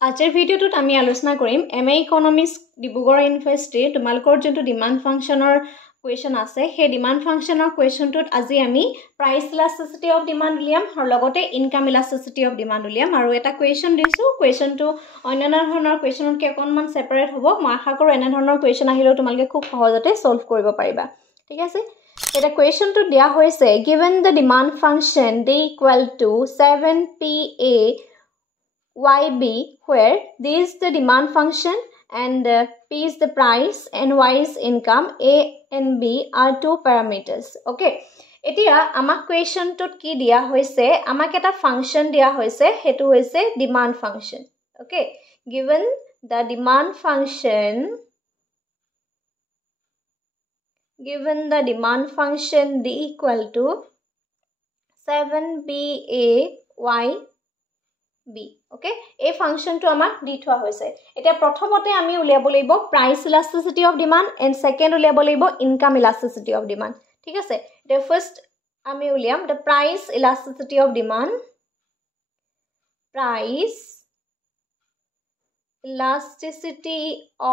আজিৰ ভিডিঅ'টোত আমি আলোচনা কৰিম MA ইকনমিক্স ডিব্ৰুগড় ইউনিভাৰ্চিটিৰ তোমালোকৰ যোনটো ডিমাণ্ড ফাংচনৰ কুৱেশ্যন আছে সেই ডিমাণ্ড ফাংচনৰ কুৱেশ্যনটোত আজি আমি প্ৰাইচ ইলাষ্টিচিটি অফ ডিমাণ্ড উলিয়াম আৰু লগতে ইনকাম ইলাষ্টিচিটি অফ ডিমাণ্ড উলিয়াম আৰু এটা কুৱেশ্যন দিছোঁ কুৱেশ্যনটো অন্যান্য ধৰণৰ কুৱেশ্যনতকৈ অকণমান ছেপাৰেট হ'ব মই আশা কৰোঁ এনে ধৰণৰ কুৱেশ্যন আহিলেও তোমালোকে খুব সহজতে সলভ কৰিব পাৰিবা ঠিক আছে এটা কুৱেশ্যনটো দিয়া হৈছে given the demand function d equal to 7pa YB, where D is the demand function and P is the price and Y is income, A and B are two parameters. Okay. এতিয়া আমাক কুৱেশ্যনটোত কি দিয়া হৈছে আমাক এটা function দিয়া হৈছে হেতু হৈছে demand function okay given the demand function D equal to 7BAY B okay এই ফাংশনটো আমাক দি থোৱা হৈছে এটা প্ৰথমতে আমি উলিয়াব লাগিব price elasticity of demand and second উলিয়াব লাগিব ইনকাম ইলাষ্টিচিটি অফ ডিমান্ড ঠিক আছে the first আমি উলিয়াম the price elasticity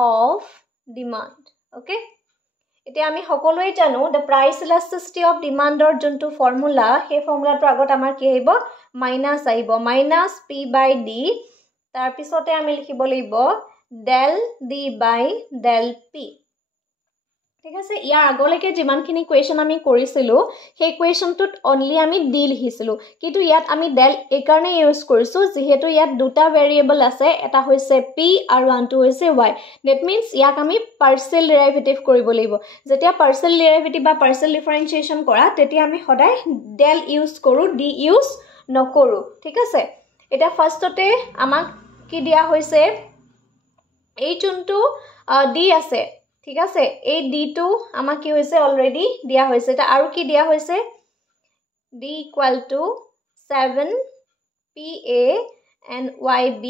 of demand okay এতিয়া আমি সকলোৱে জানো the price elasticity of demand ৰ যোনটো ফৰ্মুলা সেই ফৰ্মুলাটো আগত আমাৰ কি আহিব মাইনাস আহিব মাইনাস p by d তাৰ পিছতে আমি লিখিব লাগিব del d by del p ঠিক আছে ইয়াৰ আগলৈকে যিমানখিনি কুৱেশ্যন আমি কৰিছিলো সেই কুৱেশ্যনটোত অনলি আমি d লিখিছিলো কিন্তু ইয়াত আমি del এই কাৰণে ইউজ কৰিছো যেহেতু ইয়াত দুটা ভেৰিয়েবল আছে এটা হৈছে p আৰু আনটো হৈছে y that means ইয়াক আমি পাৰ্শিয়েল ডেৰিভেটিভ কৰিব লাগিব যেতিয়া পাৰ্শিয়েল ডেৰিভেটিভ বা পাৰ্শিয়েল ডিফাৰেন্সিয়েচন কৰা তেতিয়া আমি সদায় del ইউজ কৰো d ইউজ নকৰো ঠিক আছে এটা ফাৰ্ষ্টতে আমাক কি দিয়া হৈছে এই যোনটো d আছে ঠিক আছে এই d টো আমাক কি হৈছে অলৰেডি দিয়া হৈছে এটা আৰু কি দিয়া হৈছে d equal to 7pa and yb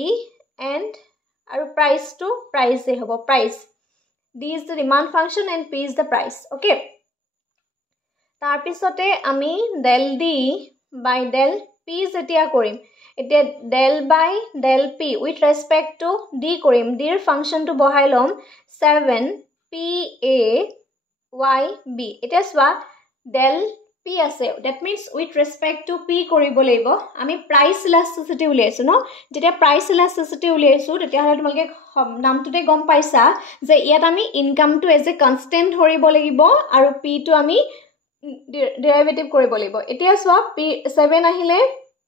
and আৰু price to price এ হ'ব price d is the demand function and p is the price okay তাৰ পিছতে আমি del d by del p যেতিয়া কৰিম এতিয়া del by del p with respect to d কৰিম d ৰ ফাংশনটো বহাই লম 7pa yb এটা সোৱা del p আছে that means with respect to p কৰিব লাগিব আমি price elasticity উলিয়াইছো ন যেতিয়া price elasticity উলিয়াইছো তেতিয়া হলে তোমালকে নামটোতে গম পাইছা যে ইয়াত আমি income too as a constant ধৰিব লাগিব আৰু p টো আমি ডেৰিভেটিভ কৰিব লাগিব এতিয়া সোৱা p 7 আহিলে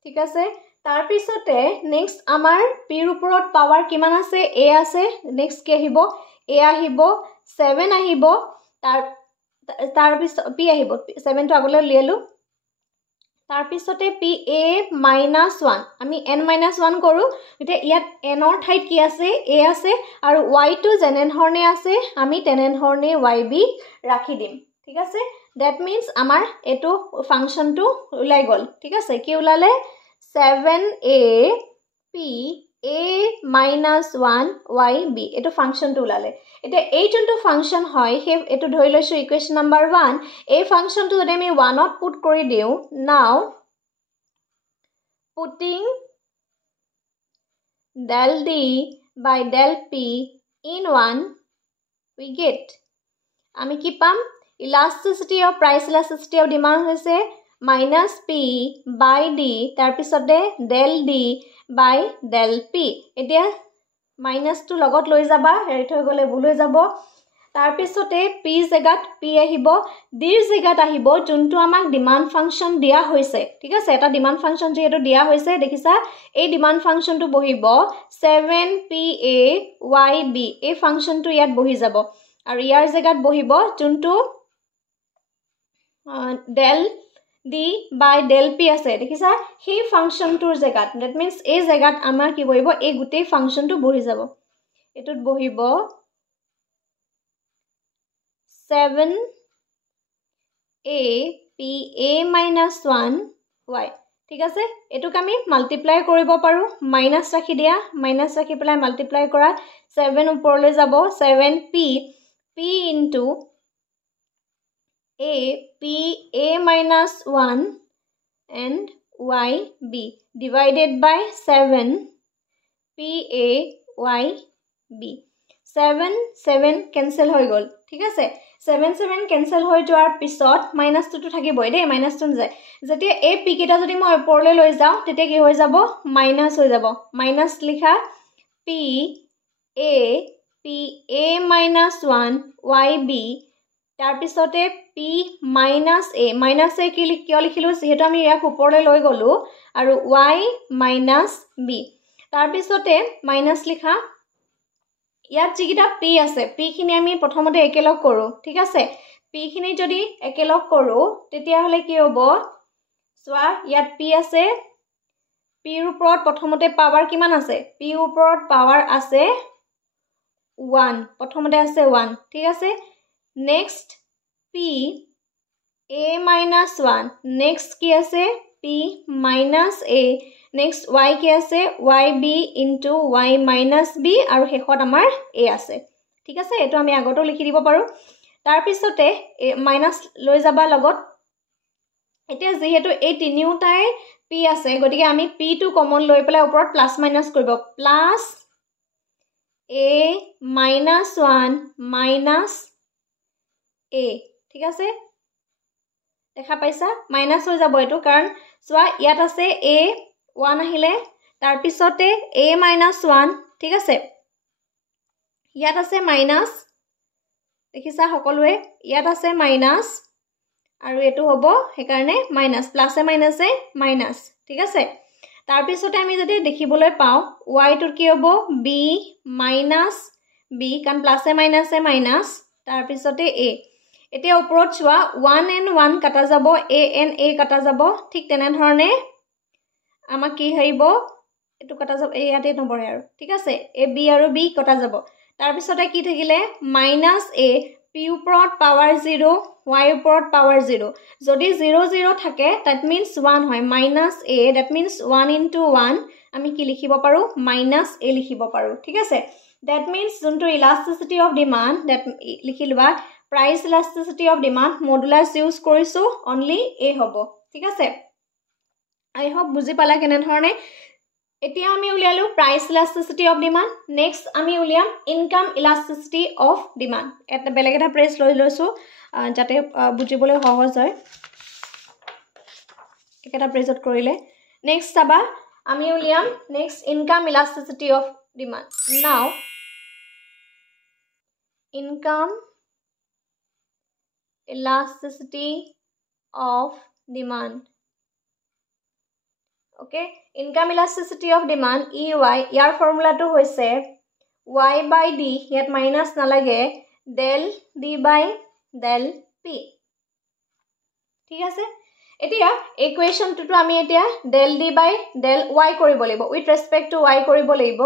ঠিক আছে তাৰ পিছতে নেক্সট আমাৰ p ৰ ওপৰত পাৱাৰ কিমান আছে a আছে নেক্সট কি আহিব a আহিব 7 আহিব তাৰ পিছত p আহিব 7 টো আগলৈ লিয়ালো তাৰ পিছতে p a -1 আমি n -1 কৰো এতিয়া ইয়াত n ৰ ঠাইত কি আছে a আছে আৰু y টো যেনে ধৰণে আছে আমি তেনে ধৰণে yb ৰাখি দিম ঠিক আছে that means আমাৰ এটো ফাংশনটো উলাই গল ঠিক আছে কি উলালে 7a p a -1 yb এটো ফাংশনটো উলালে এটা এই যোনটো ফাংশন হয় হে এটো ধৰি লৈছো ইকুৱেশ্যন নাম্বাৰ 1 এই ফাংশনটো যদি আমি 1 ত পুট কৰি দিও now putting del d by del p in 1 we get আমি কি পাম elasticity of price elasticity of demand হৈছে minus p by d তাৰ পিছতে del d by del p এতিয়া মাইনাস টো লগত লৈ যাবা হেৰিত হৈ গলে ভুল হৈ যাব তাৰ পিছতে p জাগাত p আহিব d জাগাত আহিব যোনটো আমাক ডিমান্ড ফাংচন দিয়া হৈছে ঠিক আছে এটা ডিমান্ড ফাংচন যেহেতু দিয়া হৈছে দেখিছা এই ডিমান্ড ফাংচনটো বহিব 7pa yb এই ফাংচনটো ইয়াত বহি যাব আৰু ইয়াৰ জাগাত বহিব যোনটো del d by del p আছে দেখিছা সেই ফাংচনটোৰ জাগাত that means এই জাগাত আমাৰ কি বহিব এই গুটেই ফাংচনটো বহি যাব এটোত বহিব 7a p a -1 y ঠিক আছে এটোক আমি মাল্টিপ্লাই কৰিব পাৰো মাইনাস ৰাখি দিয়া মাইনাস ৰাখি পেলাই মাল্টিপ্লাই কৰা 7 ওপৰলৈ যাব 7p p into a p a -1 and y b divided by 7 P A Y B 7 7 cancel হৈ গল ঠিক আছে 7 7 কেনসেল হৈ যোৱাৰ পিছত -2 টো থাকিবই দেই -2 যায় যেতিয়া এই p কেটা যদি মই ওপৰলৈ লৈ যাও তেতিয়া কি হৈ যাব মাইনাস হৈ যাব মাইনাস লিখা p a -1 y b তাৰ পিছতে p - a কিয় লিখিলো যেহেতু আমি ইয়াক ওপৰলৈ লৈ গলো আৰু y - b তাৰ পিছতে মাইনাস লিখা ইয়াত যিকিটা p আছে p খিনি আমি প্ৰথমতে একেলগ কৰো ঠিক আছে p খিনি যদি একেলগ কৰো তেতিয়া হলে কি হ'ব সোৱা ইয়াত p আছে p ৰ ওপৰত প্ৰথমতে পাৱাৰ কিমান আছে p ৰ ওপৰত পাৱাৰ আছে 1 প্ৰথমতে আছে 1 ঠিক আছে নেক্সট p a - 1 নেক্সট কি আছে p - a নেক্সট y কি আছে yb into y minus b আৰু শেষত আমাৰ a আছে ঠিক আছে এটো আমি আগতো লিখি দিব পাৰো তাৰ পিছতে মাইনাস লৈ যাবা লগত এতিয়া যেহেতু এই তিনিওটাই p আছে গতিকে আমি p টো কমন লৈ পেলাই ওপৰত প্লাস মাইনাস কৰিব প্লাস a - 1 minus a ঠিক আছে দেখা পাইছা মাইনাস হৈ যাব এটো কাৰণ সোৱা ইয়াত আছে a 1 আহিলে তাৰ পিছতে a - 1 ঠিক আছে ইয়াত আছে মাইনাস দেখিছা সকলোৱে ইয়াত আছে মাইনাস আৰু এটো হ'ব হেকাৰণে মাইনাস প্লাসে মাইনাসে মাইনাস ঠিক আছে তাৰ পিছতে আমি যদি দেখিবলৈ পাও y টোৰ কি হ'ব b minus b কাৰণ প্লাসে মাইনাসে মাইনাস তাৰ পিছতে a এতিয়া ওপৰত চোৱা 1 and 1 কাটা যাব a and a কাটা যাব ঠিক তেনে ধৰণে আমাক কি হইব এটো কাটা যাব এই ইয়াতে নবৰে আৰু ঠিক আছে a b আৰু b কাটা যাব তাৰ পিছতে কি থাকিলে -a p ওপৰত পাৱাৰ 0 y ওপৰত পাৱাৰ 0 যদি 0 0 থাকে that means 1 হয় -a that means 1 into 1 আমি কি লিখিব পাৰো -a লিখিব পাৰো ঠিক আছে that means যোনটো elasticity of demand that লিখিলবা price elasticity of demand modulus use কৰিছো only a হ'ব ঠিক আছে I hope বুজি পালা কেনে ধৰণে এতিয়া আমি উলিয়ালো price elasticity of demand next আমি উলিয়াম income elasticity of demand এটা বেলেগ এটা প্ৰেছ লৈ লৈছো যাতে বুজিবলৈ সহজ হয় এটা প্ৰেছত কৰিলে next চাবা আমি উলিয়াম next income elasticity of demand now income elasticity of demand okay income elasticity of demand ey year formula টো হৈছে y by d ইয়াত মাইনাস না লাগে del d by del p ঠিক আছে এতিয়া ইকুৱেচন টো আমি এতিয়া del d by del y কৰিব লাগিব with respect to y কৰিব লাগিব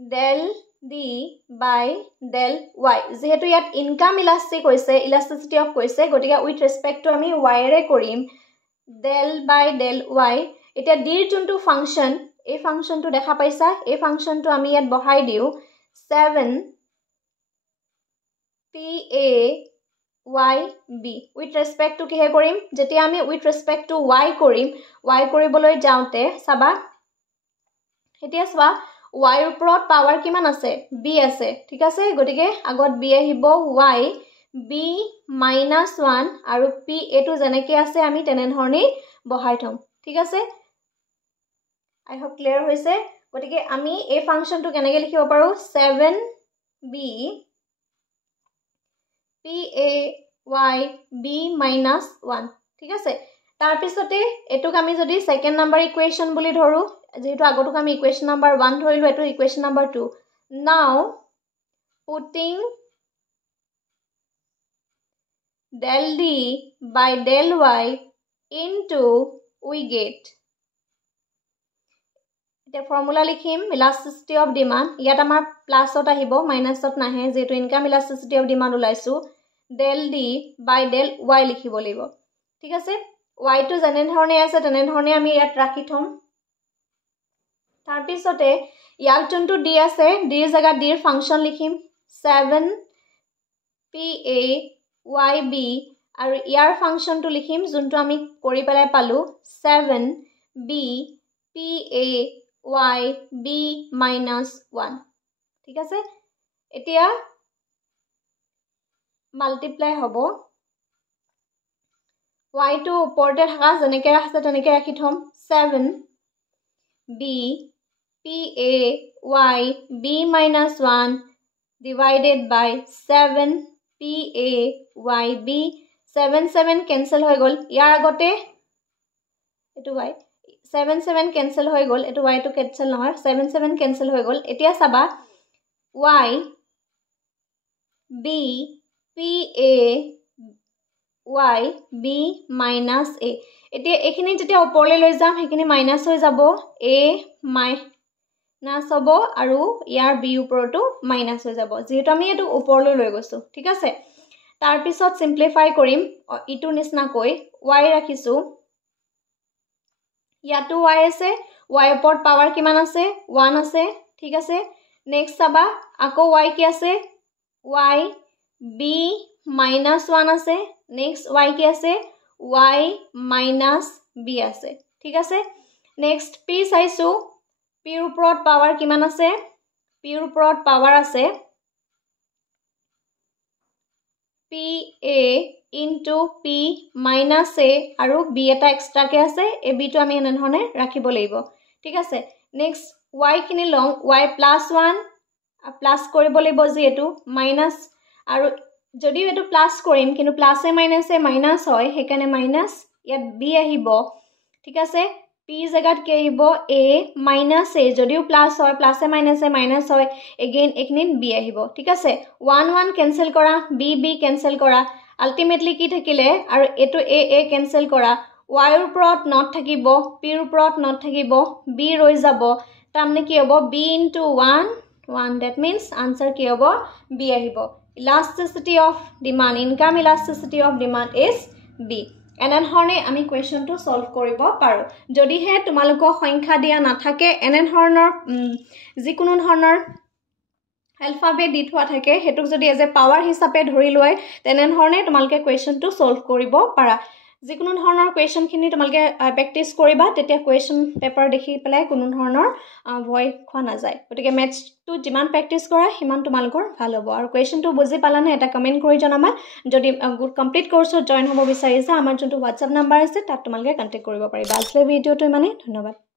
del d by del y যেহেতু ইয়াত ইনকাম ইলাস্টিক হৈছে ইলাস্টিসিটি অফ কৈছে গতিকে with respect to আমি y ৰে কৰিম del by del y এটা d ৰ যোনটো ফাংচন এই ফাংচনটো দেখা পাইছা এই ফাংচনটো আমি ইয়াত বহাই দিও 7 p a y b with respect to কিহে কৰিম যেতিয়া আমি with respect to y কৰিম y কৰিবলৈ যাওতে চাবা এতিয়া চোৱা y ওপৰত পাৱাৰ কিমান আছে b আছে ঠিক আছে গতিকে আগত b আহিব y b -1 আৰু p এটো যেনেকৈ আছে আমি তেনে ধৰণে বহাই থম ঠিক আছে I hope clear হৈছে গতিকে আমি এই ফাংচনটো কেনেকৈ লিখিব পাৰো 7b p a y b -1 ঠিক আছে তাৰ পিছতে এটোক আমি যদি সেকেন্ড নাম্বাৰ ইকুৱেচন বুলি ধৰো যেহেতু আগতক আমি ইকুৱেচন নাম্বাৰ 1 ধৰিলো এটো ইকুৱেচন number 2 now putting del d by del y into we get the formula লিখিম elasticity of demand ইয়াত আমাৰ প্লাসত আহিব মাইনাসত নাহে যেটো income elasticity of demand উলাইছো del d by del y লিখিব লাগিব ঠিক আছে y টো যেনে ধৰণে আছে তেনে ধৰণে আমি ইয়াত ৰাখি থম তাৰ পিছতে ইয়াক যোনটো d আছে d ৰ জায়গা d ৰ ফাংচন লিখিম 7 p a y b আৰু ইয়াৰ ফাংচনটো লিখিম যোনটো আমি কৰি পেলাই পালো 7 b p a YB minus 1 ঠিক আছে এতিয়া মাল্টিপ্লাই হ'ব y টো ওপৰতে থাকা যেনেকৈ আছে তেনেকৈ ৰাখি থম 7b PA YB minus 1 divided by 7 PA YB 7 7 cancel হৈ গ'ল ইয়াৰ আগতে এটো y 7 7 cancel হৈ গ'ল এটো y টো cancel নহয় 7 7 cancel হৈ গ'ল এতিয়া চাবা y b PA y b minus a এতিয়া এখিনি যেতিয়া ওপৰলৈ লৈ যাম হেখিনি মাইনাস হৈ যাব a মাইনাস হ'ব আৰু ইয়াৰ b ওপৰটো মাইনাস হৈ যাব যেহেতু আমি এটো ওপৰলৈ লৈ গৈছো ঠিক আছে তাৰ পিছত সিম্পলিফাই কৰিম ইটো নিচিনা কৈ y ৰাখিছো ইয়াতো y আছে y ওপৰত পাৱাৰ কিমান আছে 1 আছে ঠিক আছে নেক্সট চাবা আকৌ y কি আছে y b minus 1 আছে নেক্সট y কি আছে y minus b আছে ঠিক আছে নেক্সট p চাইছো p ৰ ওপৰত পাৱাৰ কিমান আছে p ৰ ওপৰত পাৱাৰ আছে pa into p minus a আৰু b এটা এক্সট্ৰা কে আছে a b টো আমি এনে ধৰণে ৰাখিব লাগিব ঠিক আছে নেক্সট y কিনি লং y + 1 প্লাস কৰিব লাগিব যে এটো মাইনাস আৰু যদি এটো প্লাস কৰিম কিন্তু প্লাসে মাইনাসে মাইনাস হয় হেকানে মাইনাস ইয়াত b আহিব ঠিক আছে p জায়গাত কি আহিব a minus a যদিও প্লাস হয় প্লাসে মাইনাসে মাইনাস হয় এগেইন একনিন b আহিব ঠিক আছে 1 1 ক্যান্সেল কৰা b b ক্যান্সেল কৰা আলটিমেটলি কি থাকিলে আৰু এটো a a ক্যান্সেল কৰা y ৰ ওপৰত নট থাকিব p ৰ ওপৰত নট থাকিব b ৰৈ যাব তাৰমানে কি হ'ব b into 1 1 that means answer কি হ'ব b আহিব elasticity of demand income elasticity of demand is b এনে ধৰণে আমি কোৱেশ্চনটো সলভ কৰিব পাৰো যদি হে তোমালোকৰ সংখ্যা দিয়া নাথাকে এনে ধৰণৰ যিকোনো ধৰণৰ alphabet দি থোৱা থাকে হেতুক যদি এজ এ পাৱাৰ হিচাপে ধৰি লয় তেনে ধৰণে তোমালোকে কোৱেশ্চনটো সলভ কৰিব পাৰা যিকোনো ধৰণৰ কোৱেশ্চন খিনি তোমালোকে প্ৰেক্টিস কৰিবা তেতিয়া কোৱেশ্চন পেপাৰ দেখি পেলাই কোনো ধৰণৰ ভয় খোৱা নাযায় গতিকে ম্যাথটো যিমান প্ৰেক্টিস কৰা হিমান তোমালোকৰ ভাল হ'ব আৰু কোৱেশ্চনটো বুজি পালানে এটা কমেন্ট কৰি জনাবা যদি কমপ্লিট কোৰ্সত জয়েন হ'ব বিচাৰিছা আমাৰ যোনটো WhatsApp নাম্বাৰ আছে তাত তোমালোকে কন্টাক্ট কৰিব পাৰিবা আজিৰ ভিডিওটো মানে ধন্যবাদ